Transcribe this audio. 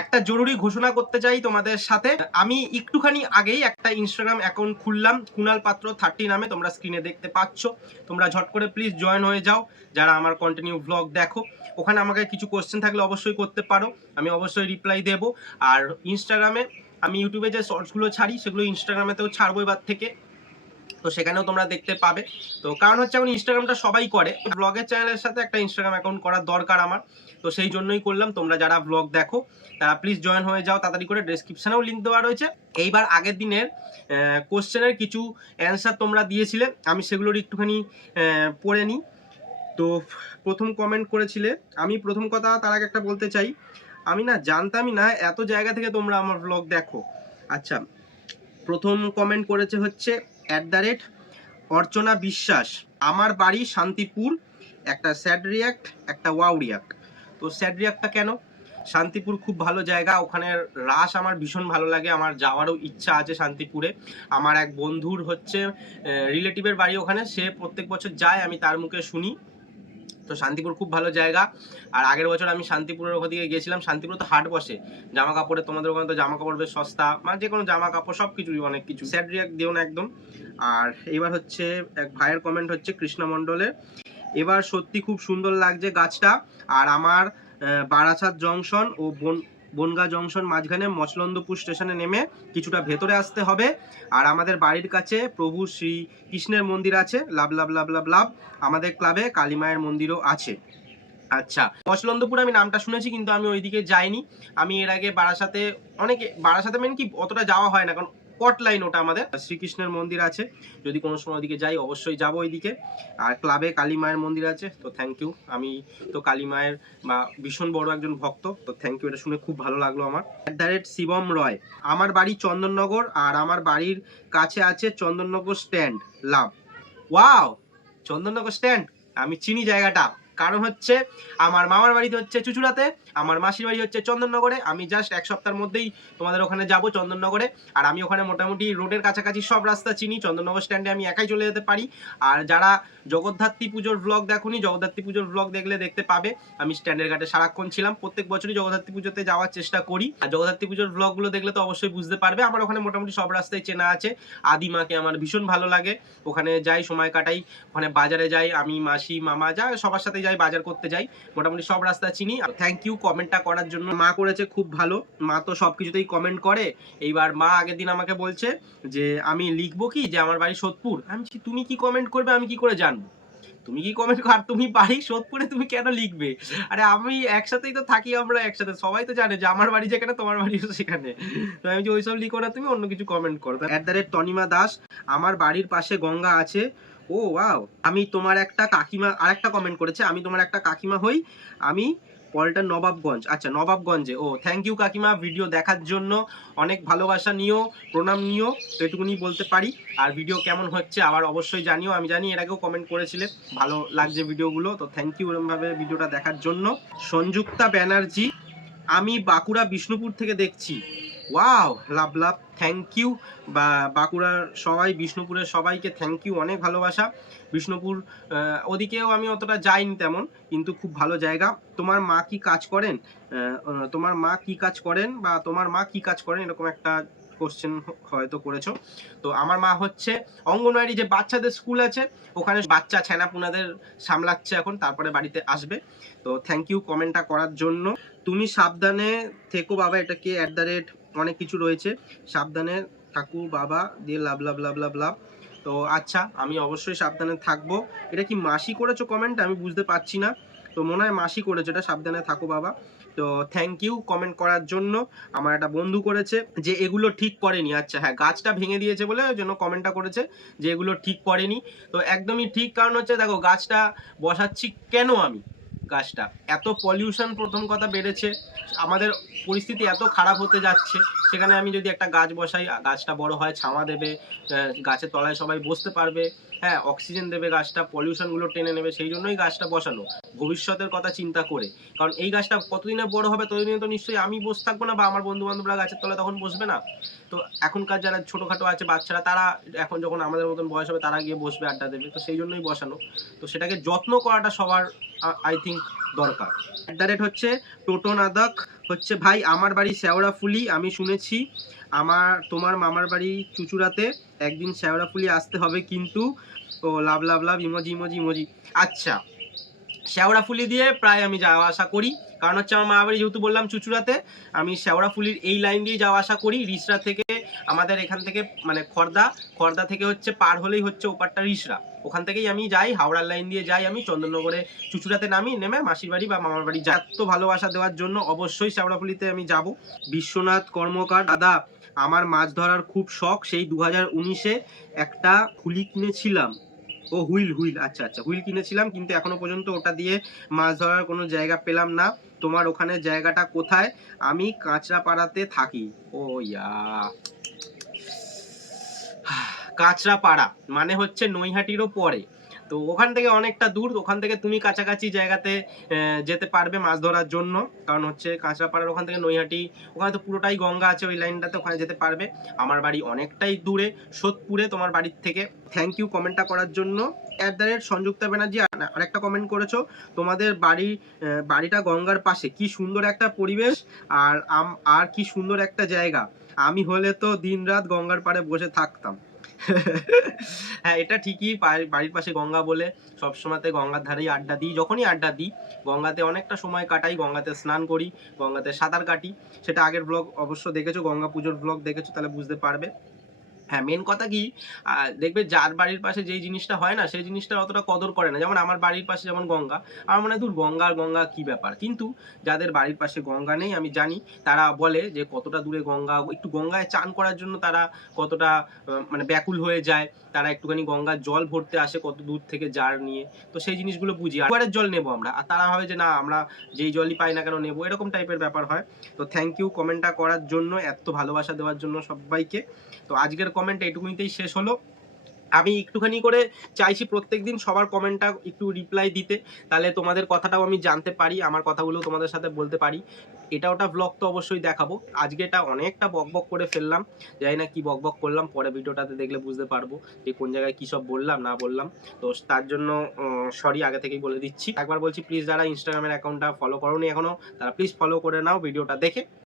একটা জরুরি ঘোষণা করতে চাই তোমাদের সাথে। আমি একটুখানি আগেই একটা ইনস্টাগ্রাম অ্যাকাউন্ট খুললাম, কুনাল পাত্র 30 নামে, তোমরা স্ক্রিনে দেখতে পাচ্ছ। তোমরা ঝট করে প্লিজ জয়েন হয়ে যাও যারা আমার কন্টিনিউ ব্লগ দেখো। ওখানে আমাকে কিছু কোশ্চেন থাকলে অবশ্যই করতে পারো, আমি অবশ্যই রিপ্লাই দেব। আর ইনস্টাগ্রামে আমি ইউটিউবে যে শর্টসগুলো ছাড়ি সেগুলো ইনস্টাগ্রামেতেও ছাড়বো এবার থেকে, তো সেখানেও তোমরা দেখতে পাবে। তো কারণ হচ্ছে এখন ইনস্টাগ্রামটা সবাই করে, ব্লগের চ্যানেলের সাথে একটা ইনস্টাগ্রাম অ্যাকাউন্ট করার দরকার আমার, তো সেই জন্যই করলাম। তোমরা যারা ব্লগ দেখো তারা প্লিজ জয়েন হয়ে যাও তাড়াতাড়ি করে, ডেসক্রিপশনেও লিঙ্ক দেওয়া রয়েছে। এইবার আগের দিনের কোশ্চেনের কিছু অ্যান্সার তোমরা দিয়েছিলে, আমি সেগুলোর একটুখানি পড়ে নিই। তো প্রথম কমেন্ট করেছিলে, আমি প্রথম কথা তার আগে একটা বলতে চাই, আমি না জানতামই না এত জায়গা থেকে তোমরা আমার ব্লগ দেখো। আচ্ছা, প্রথম কমেন্ট করেছে হচ্ছে অর্চনা বিশ্বাস, আমার বাড়ি শান্তিপুর, একটা স্যাড রিয়াক্ট একটা ওয়াও রিয়াক্ট। তো স্যাড রিয়াক্টটা কেন? শান্তিপুর খুব ভালো জায়গা, ওখানের রাস আমার ভীষণ ভালো লাগে, আমার যাওয়ারও ইচ্ছা আছে শান্তিপুরে। আমার এক বন্ধুর হচ্ছে রিলেটিভের বাড়ি ওখানে, সে প্রত্যেক বছর যায়, আমি তার মুখে শুনি। তো শান্তিপুর খুব ভালো জায়গা। আর আগের বছর আমি শান্তিপুরের ওদিকে গেছিলাম, শান্তিপুরে তো হাট বসে জামা কাপড়ের, তোমাদের ওখানে তো জামা কাপড় বেশ সস্তা, মানে যে কোনো জামা কাপড় সব কিছুই অনেক কিছু। স্যাড রিয়াক্ট দিও না একদম। আর এবার হচ্ছে এক ভাইয়ের কমেন্ট হচ্ছে কৃষ্ণা মণ্ডলের, এবার সত্যি খুব সুন্দর লাগছে গাছটা। আর আমার বারাসাত জংশন ও বনগা জংশন মাঝখানে মচলন্দপুর স্টেশনে নেমে কিছুটা ভেতরে আসতে হবে। আর আমাদের বাড়ির কাছে প্রভু শ্রী কৃষ্ণের মন্দির আছে, লাভ লাভ লাভ লাভ লাভ। আমাদের ক্লাবে কালী মায়ের মন্দিরও আছে। আচ্ছা, মচলন্দপুর আমি নামটা শুনেছি কিন্তু আমি ওইদিকে যাইনি। আমি এর আগে বারাসাতে মেন কি অতটা যাওয়া হয় না, কারণ কট লাইন ওটা আমাদের। শ্রীকৃষ্ণের মন্দির আছে, যদি কোনো সময় ওইদিকে যাই অবশ্যই যাবো ওইদিকে। আর ক্লাবে কালী মায়ের মন্দির আছে, তো থ্যাংক ইউ। আমি তো কালী মায়ের বা ভীষণ বড় একজন ভক্ত, তো থ্যাংক ইউ, এটা শুনে খুব ভালো লাগলো আমার। শিবম রয়, আমার বাড়ি চন্দননগর আর আমার বাড়ির কাছে আছে চন্দননগর স্ট্যান্ড, লাভ। ওয়াও, চন্দননগর স্ট্যান্ড আমি চিনি জায়গাটা, কারণ হচ্ছে আমার মামার বাড়িতে হচ্ছে চুচুড়াতে, আমার মাসির বাড়ি হচ্ছে চন্দননগরে। আমি জাস্ট এক সপ্তাহের মধ্যেই তোমাদের ওখানে যাব চন্দননগরে। আর আমি ওখানে মোটামুটি রোডের কাছাকাছি সব রাস্তা চিনি, চন্দননগর স্ট্যান্ডে আমি একাই চলে যেতে পারি। আর যারা জগদ্ধাত্রী পুজোর ব্লগ দেখোনি, জগদ্ধাত্রী পুজোর ব্লগ দেখলে দেখতে পাবে আমি স্ট্যান্ডের ঘাটে সারাক্ষণ ছিলাম। প্রত্যেক বছরই জগদ্ধাত্রী পুজোতে যাওয়ার চেষ্টা করি, আর জগদ্ধাত্রী পুজোর ব্লগগুলো দেখলে তো অবশ্যই বুঝতে পারবে। আমার ওখানে মোটামুটি সব রাস্তায় চেনা আছে। আদিমাকে আমার ভীষণ ভালো লাগে, ওখানে যাই সময় কাটাই, ওখানে বাজারে যাই আমি, মাসি মামা যা সবার সাথে যাই, বাজার করতে যাই, মোটামুটি সব রাস্তা চিনি। থ্যাংক ইউ কমেন্টটা করার জন্য। মা করেছে খুব ভালো, মা তো সব কিছুতেই কমেন্ট করে। এইবার মা আগের দিন আমাকে বলছে যে আমি লিখবো কি যে আমার বাড়ি সোদপুর। আমি তুমি কি কমেন্ট করবে আমি কি করে জানবো, তুমি কি কমেন্ট কর, তুমি বাড়ি সোদপুরে তুমি কেন লিখবে? আরে আমি একসাথেই তো থাকি, আমরা একসাথে, সবাই তো জানে যে আমার বাড়ি যেখানে তোমার বাড়িও সেখানে। তো আমি যে ওইসব লিখো না, তুমি অন্য কিছু কমেন্ট করো। তনিমা দাস, আমার বাড়ির পাশে গঙ্গা আছে। ও ওয়াও, আমি তোমার একটা কাকিমা, আরেকটা কমেন্ট করেছে, আমি তোমার একটা কাকিমা হই, আমি পলটা নবাবগঞ্জ। আচ্ছা, নবাবগঞ্জে। ও থ্যাংক ইউ কাকিমা ভিডিও দেখার জন্য, অনেক ভালোবাসা নিও, প্রণাম নিও, তো এটুকুনি বলতে পারি। আর ভিডিও কেমন হচ্ছে আবার অবশ্যই জানিও, আমি জানি এর আগেও কমেন্ট করেছিলে ভালো লাগছে ভিডিওগুলো, তো থ্যাংক ইউ এরকমভাবে ভিডিওটা দেখার জন্য। সঞ্যুক্তা ব্যানার্জি, আমি বাঁকুড়া বিষ্ণুপুর থেকে দেখছি। Wow, love love, thank you. বা বাঁকুড়ার সবাই, বিষ্ণুপুরের সবাইকে থ্যাংক ইউ, অনেক ভালোবাসা। বিষ্ণুপুর ওদিকেও আমি অতটা যাইনি তেমন, কিন্তু খুব ভালো জায়গা। তোমার মা কি কাজ করেন, তোমার মা কি কাজ করেন, বা তোমার মা কি কাজ করেন, এরকম একটা কোশ্চেন হয়তো করেছো। তো আমার মা হচ্ছে অঙ্গনওয়াড়ি, যে বাচ্চাদের স্কুল আছে ওখানে বাচ্চা ছানাপুনাদের সামলাচ্ছে এখন, তারপরে বাড়িতে আসবে। তো থ্যাংক ইউ কমেন্টটা করার জন্য। তুমি সাবধানে থেকো বাবা, এটা কি অনেক কিছু রয়েছে, সাবধানে থাকু বাবা দিয়ে লাভ লাভ লাভ লাভ লাভ। তো আচ্ছা, আমি অবশ্যই সাবধানে থাকবো। এটা কি মাসি করেছো কমেন্ট, আমি বুঝতে পারছি না, তো মনে হয় মাসি করেছো এটা, সাবধানে থাকো বাবা। তো থ্যাংক ইউ কমেন্ট করার জন্য। আমার একটা বন্ধু করেছে যে এগুলো ঠিক করেনি, আচ্ছা হ্যাঁ, গাছটা ভেঙে দিয়েছে বলে ওই জন্য কমেন্টটা করেছে যে এগুলো ঠিক করেনি। তো একদমই ঠিক, কারণ হচ্ছে দেখো গাছটা বসাচ্ছি কেন আমি, গাছটা এত পলিউশন প্রথম কথা বেড়েছে, আমাদের পরিস্থিতি এত খারাপ হতে যাচ্ছে, সেখানে আমি যদি একটা গাছ বসাই, গাছটা বড় হয়, ছাওয়া দেবে, গাছের তলায় সবাই বসতে পারবে, হ্যাঁ অক্সিজেন দেবে, গাছটা পলিউশনগুলো টেনে নেবে, সেই জন্যই গাছটা বসানো, ভবিষ্যতের কথা চিন্তা করে। কারণ এই গাছটা কতদিনে বড় হবে, ততদিনে তো নিশ্চয়ই আমি বসে থাকবো না, বা আমার বন্ধু বান্ধবরা গাছের তলায় তখন বসবে না। তো এখনকার যারা ছোটোখাটো আছে বাচ্চারা, তারা এখন যখন আমাদের মতন বয়স হবে তারা গিয়ে বসবে, আড্ডা দেবে, তো সেই জন্যই বসানো। তো সেটাকে যত্ন করাটা সবার আই থিঙ্ক দরকার। হচ্ছে টোটন আদক হচ্ছে ভাই আমার বাড়ি শেওড়াফুলি, আমি শুনেছি তোমার মামার বাড়ি চুঁচুড়াতে, একদিন শেওড়াফুলি আসতে হবে কিন্তু। ও লাভ লাভ লাভ ইমোজি ইমোজি ইমোজি। আচ্ছা, শেওড়াফুলি দিয়ে প্রায় আমি যাওয়া আসা করি, কারণ হচ্ছে আমার মামার বাড়ি যেহেতু বললাম চুঁচুড়াতে, আমি শেওড়াফুলির এই লাইন দিয়ে যাওয়া আসা করি। রিসরা থেকে আমাদের এখান থেকে মানে খর্দা থেকে হচ্ছে পার হলেই হচ্ছে ওপারটা রিসরা, ওখান থেকেই আমি যাই, হাওড়ার লাইন দিয়ে যাই আমি চন্দননগরে, চুঁচুড়াতে নামি, নেমে মাসির বাড়ি বা মামার বাড়ি যাই। এত ভালোবাসা দেওয়ার জন্য অবশ্যই শেওড়াফুলিতে আমি যাব। বিশ্বনাথ কর্মকার দাদা, আমার মাছ ধরার খুব শখ, সেই 2019-এ একটা হুইল কিনেছিলাম। ও হুইল, আচ্ছা আচ্ছা, হুইল কিনেছিলাম, কিন্তু এখনো পর্যন্ত ওটা দিয়ে মাছ ধরার কোনো জায়গা পেলাম না। তোমার ওখানে জায়গাটা কোথায়? আমি কাঁচরাপাড়াতে থাকি। ও ইয়া, কাঁচরাপাড়া মানে হচ্ছে নৈহাটিরও পরে, তো ওখান থেকে অনেকটা দূর। ওখান থেকে তুমি কাছাকাছি জায়গাতে যেতে পারবে মাছ ধরার জন্য, কারণ হচ্ছে কাঁচরাপাড়ার ওখান থেকে নৈহাটি, ওখানে তো পুরোটাই গঙ্গা আছে ওই লাইনটাতে, ওখানে যেতে পারবে। আমার বাড়ি অনেকটাই দূরে, সোদপুরে তোমার বাড়ির থেকে। থ্যাংক ইউ কমেন্টটা করার জন্য। সংযুক্তা ব্যানার্জি আরেকটা কমেন্ট করেছো, তোমাদের বাড়িটা গঙ্গার পাশে, কি সুন্দর একটা পরিবেশ, আর কি সুন্দর একটা জায়গা, আমি হলে তো দিনরাত গঙ্গার পাড়ে বসে থাকতাম। হ্যাঁ, এটা ঠিকই, বাড়ির পাশে গঙ্গা বলে সবসময়তে গঙ্গার ধারেই আড্ডা দিই। যখনই আড্ডা দিই গঙ্গাতে অনেকটা সময় কাটাই, গঙ্গাতে স্নান করি, গঙ্গাতে সাঁতার কাটি। সেটা আগের ব্লগ অবশ্য দেখেছো, গঙ্গা পুজোর ব্লগ দেখেছো, তাহলে বুঝতে পারবে। হ্যাঁ, মেন কথা কি, দেখবে যার বাড়ির পাশে যেই জিনিসটা হয় না, সেই জিনিসটা অতটা কদর করে না। যেমন আমার বাড়ির পাশে যেমন গঙ্গা, আমার মনে হয় দূর গঙ্গা আর গঙ্গা কি ব্যাপার, কিন্তু যাদের বাড়ির পাশে গঙ্গা নেই আমি জানি, তারা বলে যে কতটা দূরে গঙ্গা, একটু গঙ্গায় চান করার জন্য তারা কতটা মানে ব্যাকুল হয়ে যায়, তারা একটুখানি গঙ্গার জল ভরতে আসে কত দূর থেকে জার নিয়ে। তো সেই জিনিসগুলো বুঝি, আর জল নেবো আমরা, আর তারা ভাবে যে না আমরা যেই জলই পাই না কেন নেবো, এরকম টাইপের ব্যাপার হয়। তো থ্যাংক ইউ কমেন্টটা করার জন্য, এত ভালোবাসা দেওয়ার জন্য সবাইকে। তো আজকের কমেন্ট এইটুকুনিতেই শেষ হলো। আমি একটুখানি করে চাইছি প্রত্যেকদিন সবার কমেন্টটা একটু রিপ্লাই দিতে, তাহলে তোমাদের কথাটাও আমি জানতে পারি, আমার কথাগুলো তোমাদের সাথে বলতে পারি। এটা ওটা ব্লগ তো অবশ্যই দেখাবো, আজকে এটা অনেকটা বকবক করে ফেললাম, জানি না কি বকবক করলাম, পরে ভিডিওটাতে দেখলে বুঝতে পারবো যে কোন জায়গায় কী সব বললাম না বললাম। তো তার জন্য সরি আগে থেকেই বলে দিচ্ছি। একবার বলছি, প্লিজ যারা ইনস্টাগ্রামের অ্যাকাউন্টটা ফলো করোনি এখনো, তারা প্লিজ ফলো করে নাও ভিডিওটা দেখে।